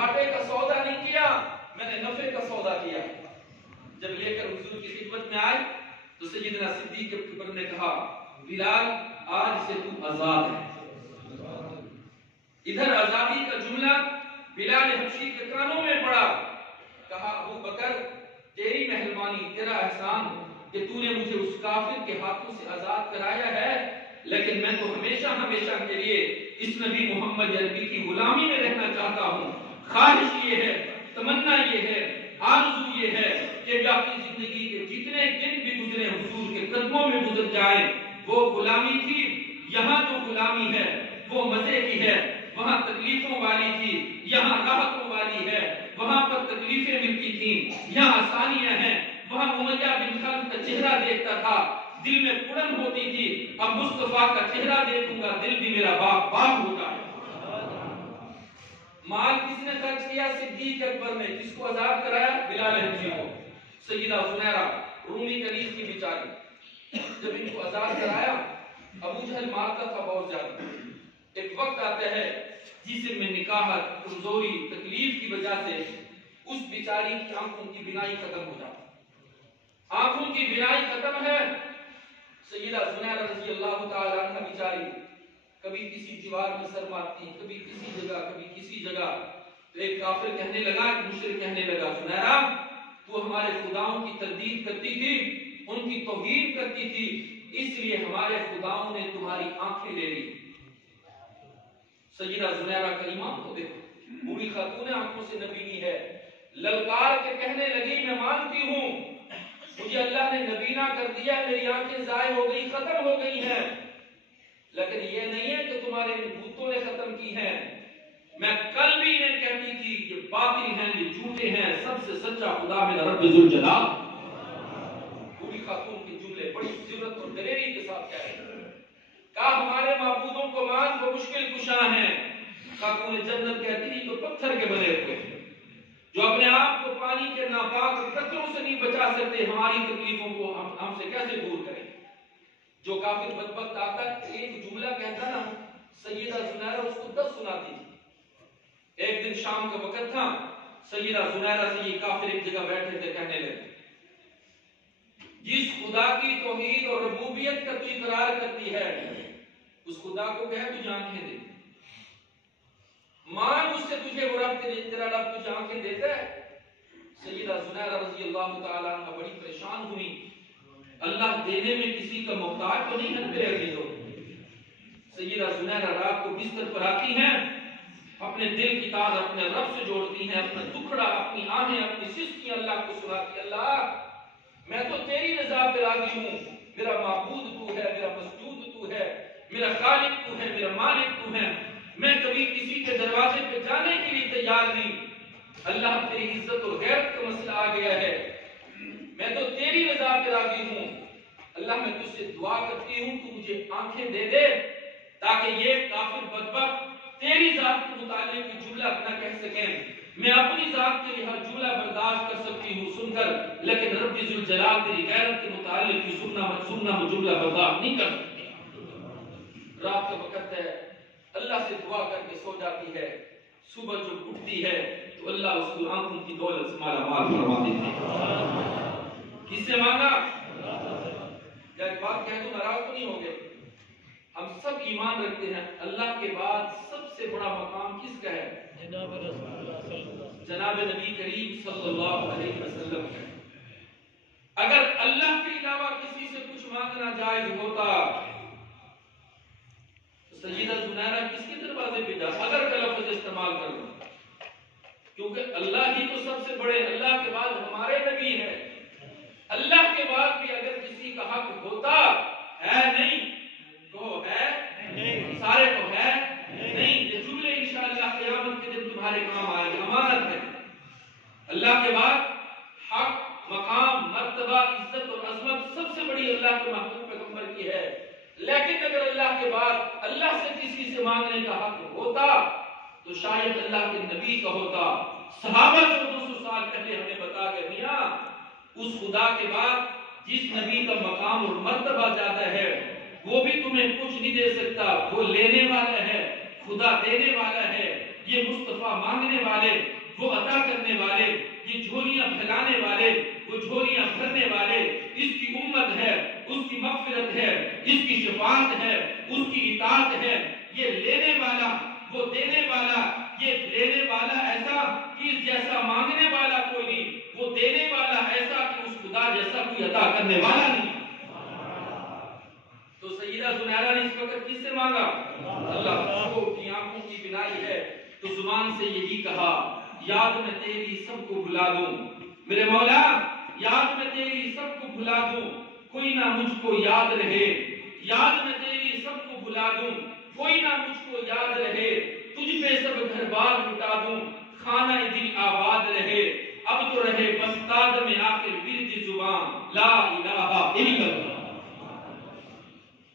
گھاٹے کا سودا نہیں کیا، میں نے نفع کا سودا کیا۔ جب لے کر حضور کی خدمت میں آئے تو سیدنا صدیق اکبر نے کہا بلال آج سے تو آزاد ہے۔ ادھر آزادی کا جملہ بلال حبشی کے کانوں میں پڑا، کہا ابو بکر تیری مہربانی، تیرا احسان کہ تو نے مجھے اس کافر کے ہاتھوں سے آزاد کرایا ہے، لیکن میں تو ہمیشہ ہمیشہ کے لیے اس نبی محمد عربی کی غلامی میں رہنا چاہتا ہوں۔ خواہش یہ ہے، تمنا یہ ہے، آرزو یہ ہے کہ اپنی زندگی کے جتنے دن بھی گزرے حضور کے قدموں میں گزر جائیں۔ وہ غلامی تھی، یہاں جو غلامی ہے وہ مزے کی ہے، وہاں تکلیفوں والی تھی، یہاں راحتوں والی ہے۔ وہاں پر تکلیفیں ملتی تھیں، یہاں آسانیاں ہیں۔ وہاں امیہ بن خلف کا چہرہ دیکھتا تھا، دل میں پڑن ہوتی تھی، اب مصطفیٰ کا چہرہ دیکھوں گا دل بھی میرا باغ باغ ہو جائے۔ مال کس نے خرچ کیا؟ صدیق اکبر نے۔ کس کو آزاد کرایا؟ بلال حبشی کو۔ سیدہ زنیرہ رومی کنیز کی بیچاری، جب ان کو آزاد کرایا ابو جہل مارتا تھا بہت زیادہ۔ ایک وقت آتا ہے جسم میں نکاحت، کمزوری، تکلیف کی وجہ سے اس بیچاری کی آنکھوں کی بینائی ختم ہو جاتی، آنکھوں کی بینائی ختم ہے۔ سیدہ زنیرہ رضی اللہ تعالی عنہ بیچاری کبھی کسی دیوار میں سر مارتی، کبھی کسی جگہ، کبھی کسی جگہ۔ تو ایک کافر کہنے لگا، ایک مشرک کہنے لگا زنیرہ تو ہمارے خداؤں کی تردید کرتی تھی، ان کی توہین کرتی تھی، اس لیے ہمارے خداؤں نے تمہاری آنکھیں لے لی۔ سیدہ زنیرہ کا ایمان تو دیکھو، بوڑھی خاتون آنکھوں سے نبینی ہے، للکار کے کہنے لگی میں مانتی ہوں مجھے اللہ نے نبینا کر دیا، میری آنکھیں ضائع ہو گئی، ختم ہو گئی ہیں، لیکن یہ نہیں ہے کہ تمہارے بتوں نے ختم کی ہیں۔ میں کل بھی انہیں کہتی تھی یہ باطل ہیں، یہ جھوٹے ہیں، سب سے سچا خدا میرا رب ذوالجلال۔ بوڑھی خاتون کے جملے بڑی جرأت اور دلیری کے ساتھ کہہ رہے ہیں، کہا ہمارے معبودوں کو مان وہ مشکل کشاں ہیں۔ خاتون جنت کہتی تھی تو پتھر کے بنے ہوئے ہیں جو اپنے آپ کو پانی کے ناپاک قطروں سے نہیں بچا سکتے، ہماری تکلیفوں کو ہم سے کیسے دور کریں؟ جو کافر بدبخت آتا ایک جملہ کہتا نا، سیدہ زنیرہ اس کو 10 سناتی تھی۔ ایک دن شام کا وقت تھا، سیدہ زنیرہ سے یہ کافر ایک جگہ بیٹھے تھے، کہنے لگے جس خدا کی توحید اور ربوبیت کا تو اقرار کرتی ہے اس خدا کو کہے تجھے آنکھیں دے، مان اس سے تجھے وہ رب تیرا رب تجھے آنکھیں دیتا ہے۔ سیدہ زنیرہ رضی اللہ تعالی عنہ بڑی پریشان ہوئی، اللہ دینے میں کسی کا محتاج تو نہیں ہے میرے عزیزو۔ سیدہ زنیرہ رات کو بستر پر آتی ہیں، اپنے دل کی تار اپنے رب سے جوڑتی ہیں، اپنا دکھڑا، اپنی آہیں، اپنی سستیاں اللہ کو سناتی، اللہ میں تو تیری رضا پہ راضی ہوں، میرا معبود تو ہے، میرا مسجود تو ہے، میرا خالق تو ہے، میرا مالک تو ہے، میں کبھی کسی کے دروازے پہ جانے کے لیے تیار نہیں۔ اللہ تیری عزت اور غیرت کا مسئلہ آ گیا ہے، میں تو تیری رضا پہ راضی ہوں، اللہ میں تجھ سے دعا کرتی ہوں تو مجھے آنکھیں دے دے تاکہ یہ کافر بدبخت تیری ذات کے متعلق کی جملہ نہ کہہ سکیں، میں اپنی ذات کے لیے ہر جملہ برداشت کر سکتی ہوں سن کر، لیکن رب ذوالجلال تیری غیرت کے متعلق کی سننا جملہ برداشت نہیں کر سکتی۔ رات کا وقت ہے، اللہ سے دعا کر کے سو جاتی ہے، صبح جب اٹھتی ہے تو اللہ اس کو آنکھوں کی دولت سے مالا مال فرما دیتے ہیں۔ کس سے مانگا؟ یا ایک بات کہہ دوں ناراض تو نہیں ہوگے، ہم سب ایمان رکھتے ہیں اللہ کے بعد سب سے بڑا مقام کس کا ہے؟ جناب نبی کریم صلی اللہ علیہ وسلم ہے۔ اگر اللہ کے علاوہ کسی سے کچھ مانگنا جائز ہوتا تو سیدہ زنیرہ کس کے دروازے پہ جا اگر کا لفظ استعمال کر لوں، کیونکہ اللہ ہی تو سب سے بڑے، اللہ کے بعد ہمارے نبی ہے، اللہ کے بعد بھی اگر کسی کا حق ہوتا ہے نہیں تو ہے نہیں، سارے کو ہے نہیں، یہ جملے انشاءاللہ قیامت کے دن تمہارے کام آئے گے، امانت ہے۔ اللہ کے بعد حق، مقام، مرتبہ، عزت اور عظمت سب سے بڑی اللہ کے محبوب پیغمبر کی ہے، لیکن اگر اللہ کے بعد اللہ سے کسی سے مانگنے کا حق ہوتا تو شاید اللہ کے نبی کا ہوتا۔ صحابہ جو 200 سال پہلے ہمیں بتا گئے میاں اس خدا کے بعد جس نبی کا مقام اور مرتبہ زیادہ ہے وہ بھی تمہیں کچھ نہیں دے سکتا، وہ لینے والا ہے، خدا دینے والا ہے، یہ مصطفیٰ مانگنے والے، وہ عطا کرنے والے، یہ جھولیاں پھیلانے والے، وہ جھولیاں بھرنے والے، اس کی امت ہے، اس کی مغفرت ہے، اس کی شفاعت ہے، اس کی اطاعت ہے، یہ لینے والا، وہ دینے والا، یہ لینے والا ایسا کہ اس جیسا مانگنے والا کوئی نہیں، وہ دینے والا ایسا کہ اس خدا جیسا کوئی عطا کرنے والا نہیں۔ تو سیدہ زنیرہ نے اس وقت کس سے مانگا؟ اللہ کی آنکھوں کی بینائی ہے تو زبان سے یہی کہا، یاد میں تیری سب کو بھلا دوں میرے مولا، یاد میں تیری سب کو بھلا دوں، کوئی نہ مجھ کو یاد رہے، یاد میں تیری سب کو بھلا دوں، کوئی نہ مجھ کو یاد رہے، تجھ پہ سب گھر بار لٹا دوں، خانہ دل آباد رہے، اب تو رہے بس تاد میں آخر ورد زبان لا الہ الا اللہ۔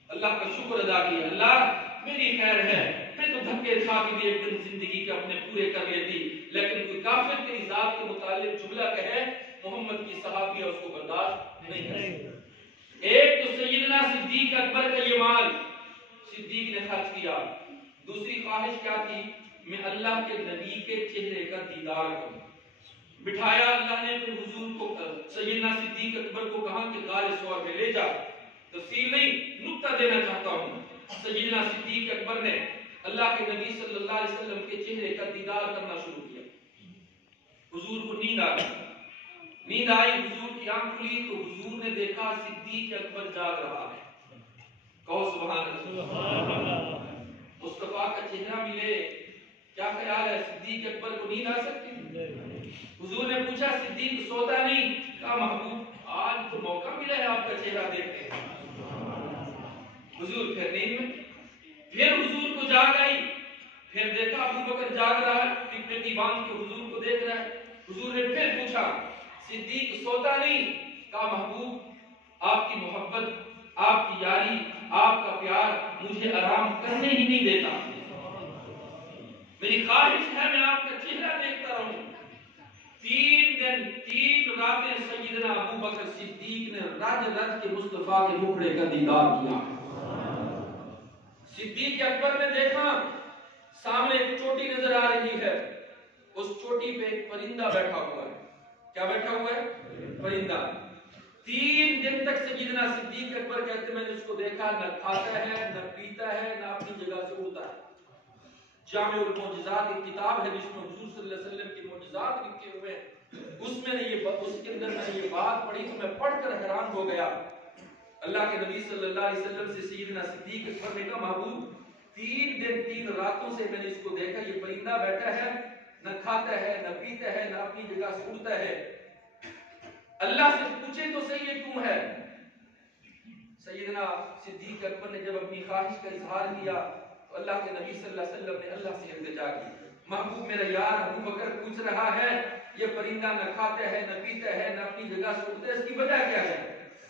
اللہ کا شکر ادا کیا، اللہ میری خیر ہے، میں تو دھکے کھا کے بھی ایک دن زندگی کے اپنے پورے کر لیتی، لیکن کوئی کافر تیری ذات کے متعلق جملہ کہے محمد کی صحابی اس کو برداشت نہیں کر سکتے۔ ایک تو سیدنا صدیق اکبر کا یہ مال صدیق نے خرچ کیا، دوسری خواہش کیا تھی؟ میں اللہ کے نبی کے چہرے کا دیدار کروں۔ بٹھایا اللہ نے پھر حضور کو، سیدنا صدیق اکبر کو کہا کہ غار ثور میں لے جا، تفصیل نہیں نقطہ دینا چاہتا ہوں۔ سیدنا صدیق اکبر نے اللہ کے نبی صلی اللہ علیہ وسلم کے چہرے کا دیدار کرنا شروع کیا۔ حضور کو نیند آئی، حضور کی آنکھ کھلی تو حضور نے دیکھا صدیق اکبر جاگ رہا ہے۔ کہو سبحان اللہ۔ مصطفیٰ کا چہرہ ملے، کیا خیال ہے صدیق اکبر کو نیند آ سکتی؟ حضور نے پوچھا صدیق سوتا نہیں؟ کہا محبوب آج تو موقع ملا ہے آپ کا چہرہ دیکھنے کا۔ حضور پھر نیند میں، پھر حضور کو جاگ آئی، پھر دیکھا ابو بکر جاگ رہا ہے، ٹکٹی باندھ کے حضور کو دیکھ رہا ہے۔ حضور نے پھر پوچھا صدیق سوتا نہیں؟ کہا محبوب آپ کی محبت، آپ کی یاری، آپ کا پیار مجھے آرام کرنے ہی نہیں دیتا، میری خواہش ہے میں آپ کا چہرہ دیکھتا رہوں۔ 3 دن 3 راتیں سیدنا ابو بکر صدیق نے رج رج کے مصطفیٰ کے مکھڑے کا دیدار کیا۔ صدیق اکبر نے دیکھا سامنے ایک چوٹی نظر آ رہی ہے، اس چوٹی پہ ایک پرندہ بیٹھا ہوا ہے۔ کیا بیٹھا ہوا ہے؟ پرندہ۔ 3 دن تک سیدنا صدیق اکبر کہتے میں نے اس کو دیکھا، نہ کھاتا ہے، نہ پیتا ہے، نہ اپنی جگہ سے اڑتا ہے۔ جامع المعجزات ایک کتاب ہے جس میں حضور صلی اللہ علیہ وسلم کے معجزات لکھے ہوئے ہیں، اس کے اندر میں نے یہ بات پڑھی تو میں پڑھ کر حیران ہو گیا۔ اللہ کے نبی صلی اللہ علیہ وسلم سے سیدنا صدیق اکبر نے کہا محبوب 3 دن 3 راتوں سے میں نے اس کو دیکھا، یہ پرندہ بیٹھا ہے، نہ کھاتا ہے، نہ پیتا ہے، نہ اپنی جگہ سے اڑتا ہے، اللہ سے پوچھے تو صحیح یہ کیوں ہے؟ سیدنا صدیق اکبر نے جب اپنی خواہش کا اظہار کیا تو اللہ کے نبی صلی اللہ علیہ وسلم نے اللہ سے التجا کی، محبوب میرا یار ابو بکر پوچھ رہا ہے یہ پرندہ نہ کھاتا ہے، نہ پیتا ہے، نہ اپنی جگہ سے اٹھتا ہے، اس کی وجہ کیا ہے؟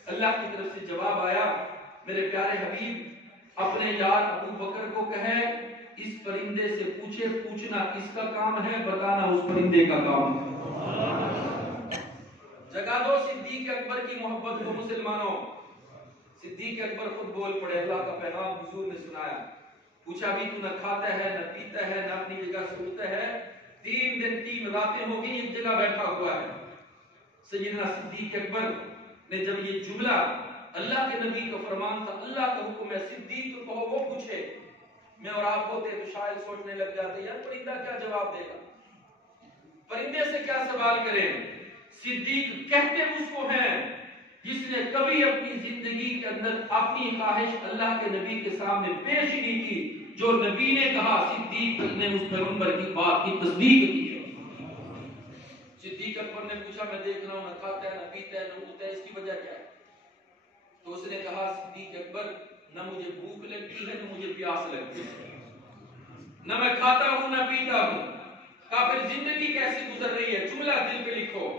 اللہ کی طرف سے جواب آیا، میرے پیارے حبیب اپنے یار ابو بکر کو کہے اس پرندے سے پوچھے، پوچھنا کس کا کام ہے، بتانا اس پرندے کا کام ہے۔ جگہ دو صدیق اکبر کی محبت کو مسلمانوں۔ صدیق اکبر خود بول پڑے، اللہ کا پیغام حضور نے سنایا، پوچھا بھی تو نہ کھاتا ہے، نہ پیتا ہے، نہ اپنی جگہ سے اٹھتا ہے، 3 دن 3 راتیں ہو گئی ایک جگہ بیٹھا ہوا ہے۔ سیدنا صدیق اکبر نے جب یہ جملہ، اللہ کے نبی کا فرمان تھا، اللہ کا حکم ہے، صدیق کو کہو وہ پوچھے، میں اور آپ ہوتے تو شاید سوچنے لگ جاتے یار پرندہ کیا جواب دے گا، پرندے سے کیا سوال کریں۔ صدیق کہتے اس کو ہیں جس نے کبھی اپنی زندگی کے اندر اپنی خواہش اللہ کے نبی کے سامنے پیش ہی نہیں کی، جو نبی نے کہا صدیق نے اس پیغمبر کی بات کی تصدیق کی۔ صدیق اکبر نے پوچھا میں دیکھ رہا ہوں نہ کھاتا ہے، نہ پیتا ہے، نہ اٹھتا ہے، اس کی وجہ کیا ہے؟ تو اس نے کہا صدیق اکبر نہ مجھے بھوک لگتی ہے، نہ مجھے پیاس لگتی ہے، نہ میں کھاتا ہوں نہ پیتا ہوں، کافر زندگی کیسی گزر رہی ہے؟ جملہ دل پہ لکھو،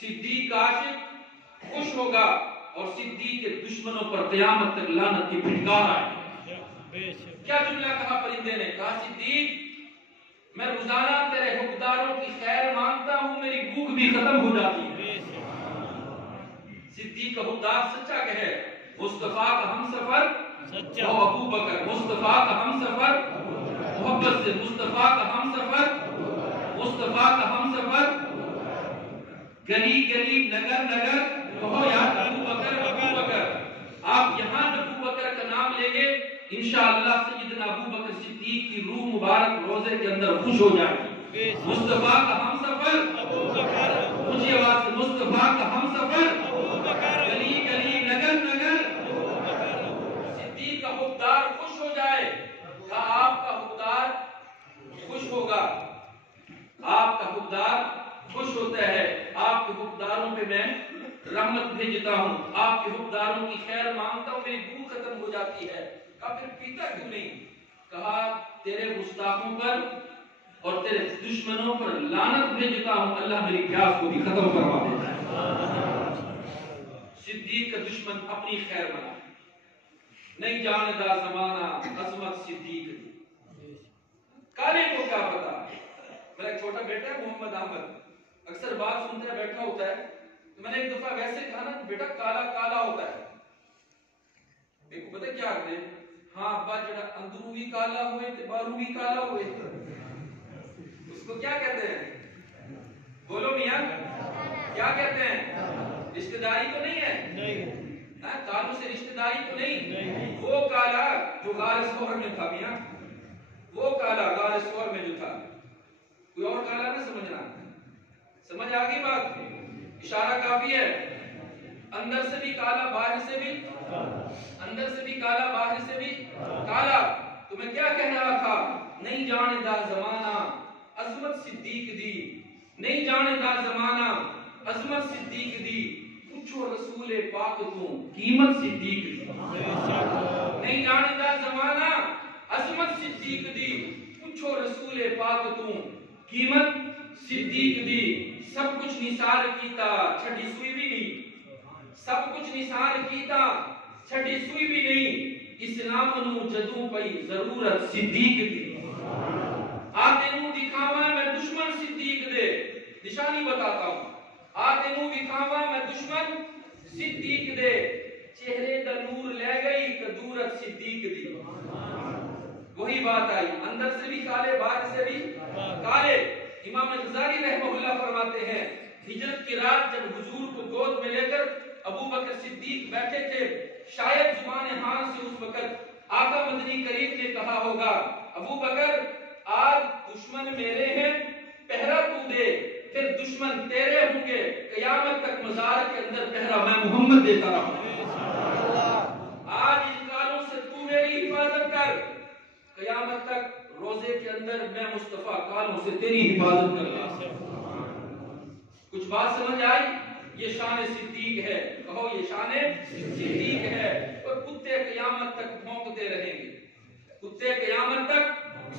صدیق کا عاشق خوش ہوگا اور صدیق کے دشمنوں پر قیامت تک لعنت کی پھٹکار آئے۔ کیا جملہ کہا پرندے نے؟ کہا صدیق میں روزانہ تیرے حقداروں کی خیر مانگتا ہوں، میری بھوک بھی ختم ہو جاتی ہے۔ صدیق کا حقدار سچا کہے، مصطفیٰ کا ہم سفر وہ ابو بکر، مصطفیٰ کا ہم سفر محبت سے مصطفیٰ کا ہم سفر، مصطفیٰ کا ہم سفر، گلی گلی نگر نگر کہو یا ابو بکر ابو بکر۔ آپ یہاں ابو بکر کا نام لیں گے انشاءاللہ سیدنا ابو بکر صدیق کی روح مبارک روزے کے اندر خوش ہو جائے گی۔ مصطفیٰ کا ہم سفر ابو بکر، اونچی آواز سے مصطفیٰ کا ہم سفر ابو بکر، گلی گلی نگر نگر ابو بکر۔ صدیق کا حقدار خوش ہو جائے، کہا آپ کا حقدار خوش ہوگا، آپ کا حقدار خوش ہوتا ہے، آپ کے حقداروں پہ میں رحمت بھیجتا ہوں، آپ کے حقداروں کی خیر مانگتا ہوں، میری بھوک ختم ہو جاتی ہے۔ کہا پھر پیتا کیوں نہیں؟ کہا تیرے گستاخوں پر اور تیرے دشمنوں پر لعنت بھیجتا ہوں، اللہ میری پیاس کو بھی ختم کروا دیتا ہے۔ صدیق کا دشمن اپنی خیر بنا، نہیں جاندا زمانہ عظمت صدیق دی، کالے کو کیا پتا۔ میرا ایک چھوٹا بیٹا ہے محمد احمد، اکثر بات سنتا ہے بیٹھا ہوتا ہے، تو میں نے ایک دفعہ ویسے کہا نا بیٹا کالا کالا ہوتا ہے، ایک کو پتہ کیا کرے، ہاں ابا جڑا اندروں بھی کالا ہوئے تے باہروں بھی کالا ہوئے، اس کو کیا کہتے ہیں؟ بولو میاں کیا کہتے ہیں؟ رشتہ داری تو نہیں ہے، کالوں سے رشتہ داری تو نہیں، وہ کالا جو غار سور میں تھا میاں، وہ کالا غار سور میں جو تھا، کوئی اور کالا نہ سمجھنا۔ سمجھ آگئی بات؟ اشارہ کافی ہے، اندر سے بھی کالا باہر سے بھی، اندر سے بھی کالا باہر سے بھی کالا۔ تو میں کیا کہہ رہا تھا؟ نہیں جاندا زمانہ عظمت صدیق دی، نہیں جاندا زمانہ عظمت صدیق دی، پوچھو رسول پاک تو قیمت صدیق دی، نہیں جاندا زمانہ عظمت صدیق دی، پوچھو رسول پاک تو قیمت صدیق دی۔ سب کچھ نثار کیتا چھڑی سوئی بھی نہیں، سب کچھ نثار کیتا چھڑی سوئی بھی نہیں، اسلام نو جدوں پئی ضرورت صدیق دی، آتے نو دکھاواں میں دشمن صدیق دے، نشانی بتاتا ہوں، آتے نو دکھاواں میں دشمن صدیق دے، چہرے دا نور لے گئی کدورت صدیق دی۔ وہی بات آئی، اندر سے بھی کالے باہر سے بھی کالے۔ امام غزالی رحمہ اللہ فرماتے ہیں ہجرت کی رات جب حضور کو گود میں لے کر ابو بکر صدیق بیٹھے تھے، شاید زبان حال سے اس وقت آقا مدنی کریم نے کہا ہوگا ابو بکر آج دشمن میرے ہیں، پہرا تو دے، پھر دشمن تیرے ہوں گے، قیامت تک مزار کے اندر پہرا میں محمد دیتا رہا۔ آج ان کالوں سے تو میری حفاظت کر، قیامت تک روزے کے اندر میں مصطفیٰ کالوں سے تیری حفاظت کرتا ہوں۔ کچھ بات سمجھ آئی؟ یہ شان صدیق ہے، کہو یہ شان صدیق ہے۔ اور کتے قیامت تک بھونکتے رہیں گے، کتے قیامت تک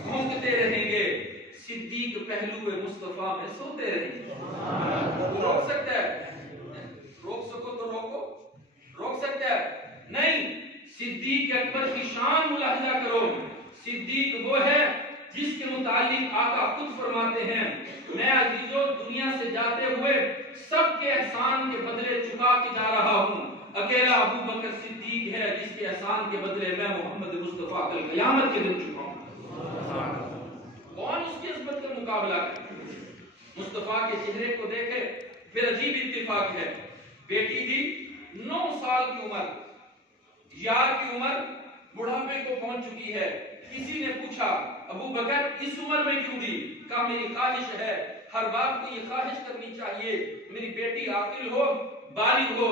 بھونکتے رہیں گے، صدیق پہلو مصطفیٰ میں سوتے رہیں گے۔ وہ روک سکتا ہے؟ روک سکو تو روکو، روک سکتا ہے؟ نہیں۔ صدیق اکبر کی شان ملاحظہ کرو، صدیق وہ ہے جس کے متعلق آقا خود فرماتے ہیں میں عزیزو دنیا سے جاتے ہوئے سب کے احسان کے بدلے چکا کے جا رہا ہوں، اکیلا ابو بکر صدیق ہے جس کے احسان کے بدلے میں محمد مصطفیٰ کل قیامت کے دن چکا ہوں۔ کون اس کی عظمت کا مقابلہ ہے؟ مصطفیٰ کے چہرے کو دیکھے، پھر عجیب اتفاق ہے، بیٹی دی 9 سال کی عمر، یار کی عمر بڑھاپے کو پہنچ چکی ہے۔ کسی نے پوچھا ابو بکر اس عمر میں کیوں دی؟ کہا میری خواہش ہے، ہر باپ کو یہ خواہش کرنی چاہیے میری بیٹی عاقل ہو، بالغ ہو،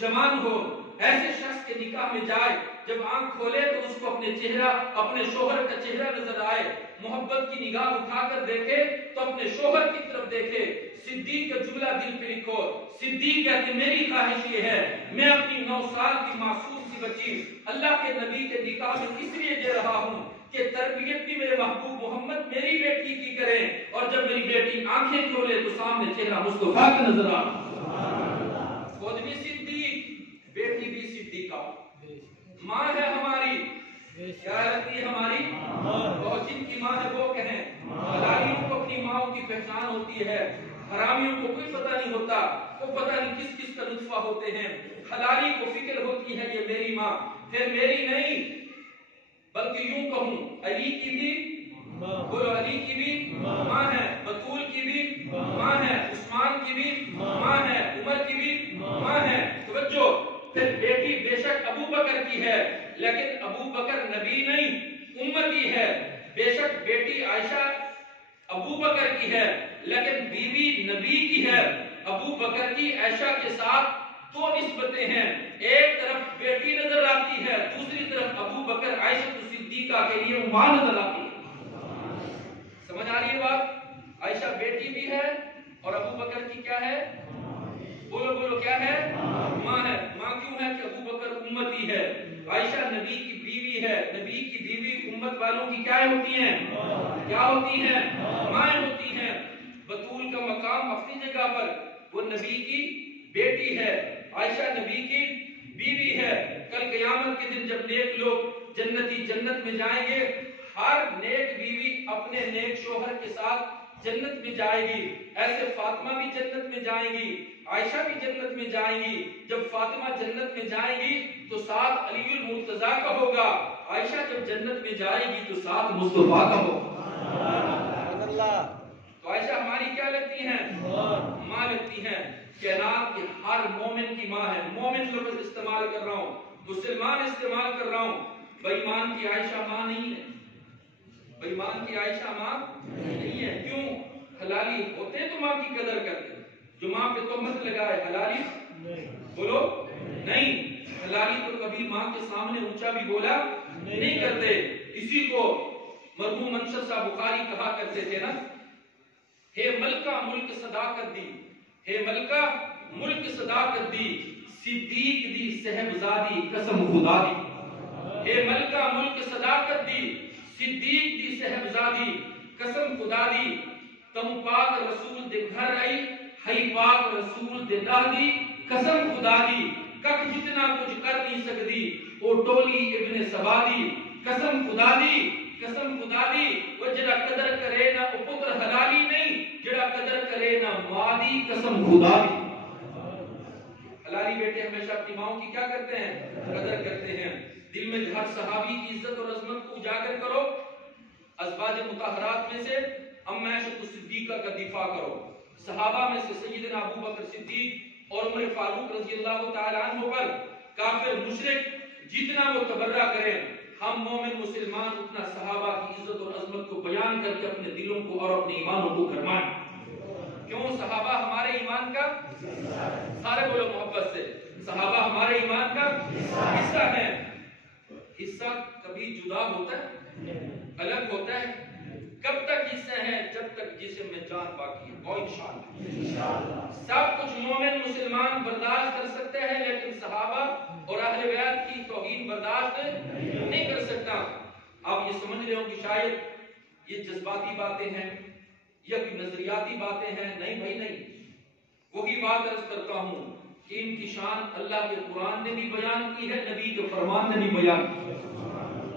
جوان ہو، ایسے شخص کے نکاح میں جائے جب آنکھ کھولے تو اس کو اپنے چہرہ، اپنے شوہر کا چہرہ نظر آئے، محبت کی نگاہ اٹھا کر دیکھے تو اپنے شوہر کی طرف دیکھے۔ صدیق کا جملہ دل پہ لکھو، صدیق کہتے میری خواہش یہ ہے میں اپنی 9 سال کی معصوم سی بچی اللہ کے نبی کے نکاح میں اس لیے دے رہا ہوں کہ تربیت بھی میرے محبوب محمد میری بیٹی کی کریں، اور جب میری بیٹی آنکھیں کھولے تو سامنے چہرہ مصطفیٰ کا نظر آ۔ خود بھی صدیق، بیٹی بھی صدیقہ، ماں ہے ہماری، کیا رہتی ہے ہماری؟ اور جن کی ماں ہے وہ کہیں حلالیوں کو اپنی ماں کی پہچان ہوتی ہے، حرامیوں کو کوئی پتہ نہیں ہوتا، وہ پتہ نہیں کس کس کا نطفہ ہوتے ہیں۔ حلالی کو فکر ہوتی ہے یہ میری ماں، پھر میری نہیں بلکہ یوں کہوں علی کی بھی بولو علی کی بھی ماں ہے، بطول کی بھی ماں ہے، عثمان کی بھی ماں ہے، عمر کی بھی ماں ہے۔ توجہ، پھر بیٹی بے شک ابو بکر کی ہے، لیکن ابو بکر نبی نہیں، امتی ہے۔ بے شک بیٹی عائشہ ابو بکر کی ہے، لیکن بیوی نبی کی ہے۔ ابو بکر کی عائشہ کے ساتھ دو نسبتیں ہیں، ایک طرف بیٹی نظر آتی ہے، دوسری طرف ابو بکر عائشہ صدیقہ کے لیے ماں نظر آتی ہے۔ سمجھ آ رہی ہے بات؟ عائشہ بیٹی بھی ہے اور ابو بکر کی کیا ہے؟ بولو بولو کیا ہے؟ ماں ہے۔ ماں کیوں ہے کہ ابو بکر امتی ہے، عائشہ نبی کی بیوی ہے، نبی کی بیوی امت والوں کی کیا ہوتی ہیں؟ کیا ہوتی ہیں؟ مائیں ہوتی ہیں۔ بطول کا مقام اپنی جگہ پر، وہ نبی کی بیٹی ہے، عائشہ نبی کی بیوی ہے۔ کل قیامت کے دن جب نیک لوگ جنتی جنت میں جائیں گے، ہر نیک بیوی اپنے نیک شوہر کے ساتھ جنت میں جائے گی۔ ایسے فاطمہ بھی جنت میں جائیں گی، عائشہ بھی جنت میں جائیں گی۔ جب فاطمہ جنت میں جائیں گی تو ساتھ علی المرتضیٰ کا ہوگا، عائشہ جب جنت میں جائے گی تو ساتھ مصطفیٰ کا ہوگا۔ تو عائشہ ہماری کیا لگتی ہیں؟ ماں لگتی ہیں۔ کائنات کے ہر مومن کی ماں ہے۔ مومن لفظ استعمال کر رہا ہوں، مسلمان استعمال کر رہا ہوں۔ بے ایمان کی عائشہ ماں نہیں ہے، بے ایمان کی عائشہ ماں نہیں ہے۔ کیوں؟ حلالی ہوتے تو ماں کی قدر کرتے، جو ماں پہ تہمت لگائے حلالی بولو نہیں، حلالی تو کبھی ماں کے سامنے اونچا بھی بولا نہیں کرتے۔ اسی کو مرحوم منصر صاحب بخاری کہا کرتے تھے نا، ہے ملکہ ملک صداقت دی، ہے ملکہ ملک صداقت دی، صدیق دی صاحبزادی قسم خدا دی۔ ہے ملکہ ملک صداقت دی، صدیق دی صاحبزادی قسم خدا دی۔ تم پاک رسول دے گھر آئی، ہئی پاک رسول دے دادی قسم خدا دی۔ کک جتنا کچھ کر نہیں سکتی او ٹولی ابن سبا دی قسم خدا دی، قسم خدا دی۔ وہ جڑا قدر کرے نہ او پتر حلالی نہیں، جڑا قدر کرے نہ ماں دی قسم خدا دی۔ حلالی بیٹے ہمیشہ اپنی ماؤں کی کیا کرتے ہیں؟ قدر کرتے ہیں۔ دل میں ہر صحابی کی عزت اور عظمت کو اجاگر کرو، ازواج مطہرات میں سے ام عائشہ صدیقہ کا دفاع کرو، صحابہ میں سے سیدنا ابو بکر صدیق اور عمر فاروق رضی اللہ تعالی عنہ پر کافر مشرک جتنا وہ تبرہ کریں، ہم مومن مسلمان اتنا صحابہ کی عزت اور عظمت کو بیان کر کے اپنے دلوں کو اور اپنے ایمانوں کو گرمائیں۔ کیوں؟ صحابہ ہمارے ایمان کا، سارے بولو محبت سے، صحابہ ہمارے ایمان کا حصہ ہے۔ حصہ کبھی جدا ہوتا ہے، الگ ہوتا ہے؟ کب تک حصہ ہے؟ جب تک جسم میں جان باقی ہے، اور انشاءاللہ سب کچھ مومن مسلمان برداشت کر سکتے ہیں، لیکن صحابہ اور اہل بیت کی توہین برداشت نہیں کر سکتا۔ آپ یہ سمجھ رہے ہو کہ شاید یہ جذباتی باتیں ہیں یا کوئی نظریاتی باتیں ہیں؟ نہیں بھائی نہیں، وہی بات عرض کرتا ہوں کہ ان کی شان اللہ کے قرآن نے بھی بیان کی ہے، نبی کے فرمان نے بھی بیان کی ہے۔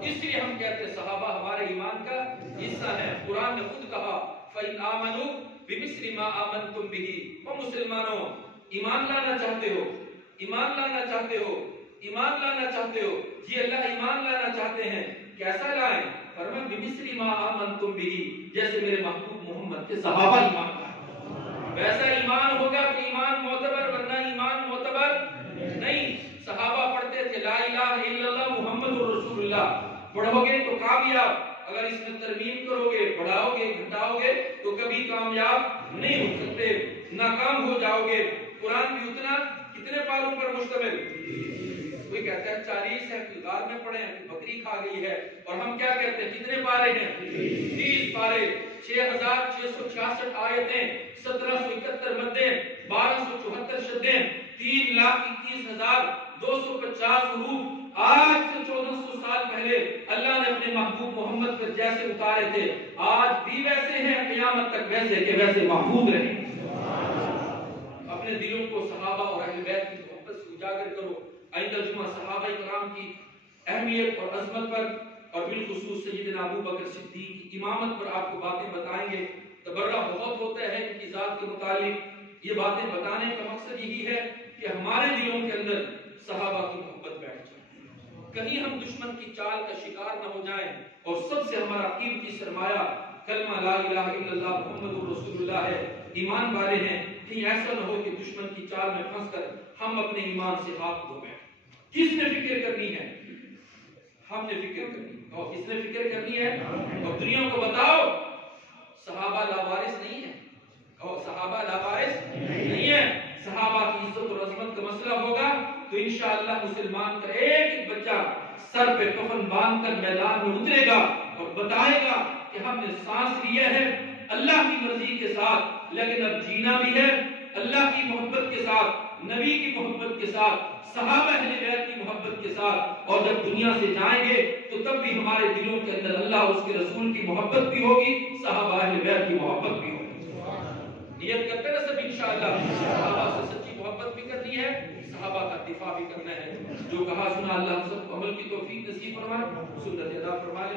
اس لیے ہم کہتے ہیں صحابہ ہمارے ایمان کا حصہ ہے۔ قرآن نے خود کہا فَإِنْ آمَنُوا بِمِثْلِ مَا آمَنْتُمْ بِهِ۔ وہ مسلمانوں ایمان لانا چاہتے ہو، ایمان لانا چاہتے ہو، ایمان لانا چاہتے ہو، جی اللہ ایمان لانا چاہتے ہیں، کیسا لائیں؟ فرمایا بِمِثْلِ مَا آمَنْتُمْ بِهِ، جیسے میرے محبوب محمد کے صحابہ ایمان لائیں، ویسا ایمان ہوگا تو ایمان معتبر، ورنہ ایمان معتبر نہیں۔ صحابہ پڑھتے تھے لا الہ الا اللہ محمد رسول اللہ، پڑھو گے تو کامیاب، اگر اس میں ترمیم کرو گے، بڑھاؤ گے، گھٹاؤ گے تو کبھی کامیاب نہیں ہو سکتے، ناکام ہو جاؤ گے۔ قرآن بھی اتنا کتنے پاروں پر مشتمل؟ کوئی کہتا ہے 40 ہے، کوئی غار میں پڑھے ہیں، بکری کھا گئی ہے، اور ہم کیا کہتے ہیں کتنے پارے ہیں؟ 30 پارے، 6666 آیتیں، 1771 مدیں، 1274 شدیں، 3,21,250 حروف۔ آج سے 1400 سال پہلے اللہ نے اپنے محبوب محمد پر جیسے اتارے تھے، آج بھی ویسے ہیں، قیامت تک ویسے کہ ویسے محفوظ رہیں۔ اپنے دلوں کو صحابہ اور اہل بیت کی محبت سے اجاگر کرو۔ آئندہ جمعہ صحابہ کرام کی اہمیت اور عظمت پر اور بالخصوص سیدنا ابو بکر صدیق کی امامت پر آپ کو باتیں بتائیں گے۔ تبرہ بہت ہوتا ہے ان کی ذات کے متعلق، یہ باتیں بتانے کا مقصد یہی ہے کہ ہمارے دلوں کے اندر صحابہ کی محبت بیٹھ جائے، کہیں ہم دشمن کی چال کا شکار نہ ہو جائیں، اور سب سے ہمارا قیمتی سرمایہ کلمہ لا الہ الا اللہ محمد رسول اللہ ہے، ایمان والے ہیں، کہیں ایسا نہ ہو کہ دشمن کی چال میں پھنس کر ہم اپنے ایمان سے ہاتھ دھو بیٹھیں۔ کس نے فکر کرنی ہے؟ ہم نے فکر کرنی ہے۔ اور کس نے فکر کرنی ہے؟ اور دنیا کو بتاؤ صحابہ لاوارث نہیں ہے، اور صحابہ لاوارث نہیں ہے۔ صحابہ کی عزت اور عظمت کا مسئلہ ہوگا تو انشاءاللہ مسلمان کا ایک ایک بچہ سر پہ کفن باندھ کر میدان میں اترے گا اور بتائے گا کہ ہم نے سانس لیا ہے اللہ کی مرضی کے ساتھ، لیکن اب جینا بھی ہے اللہ کی محبت کے ساتھ، نبی کی محبت کے ساتھ، صحابہ اہل بیت کی محبت کے ساتھ، اور جب دنیا سے جائیں گے تو تب بھی ہمارے دلوں کے اندر اللہ اور اس کے رسول کی محبت بھی ہوگی، صحابہ اہل بیت کی محبت بھی ہوگی۔ نیت کرتے ہیں سب انشاءاللہ صحابہ سے سچی محبت بھی کرنی ہے، صحابہ کا دفاع بھی کرنا ہے۔ جو کہا سنا اللہ ہم سب کو عمل کی توفیق نصیب فرمائے، سنت ادا فرمائے۔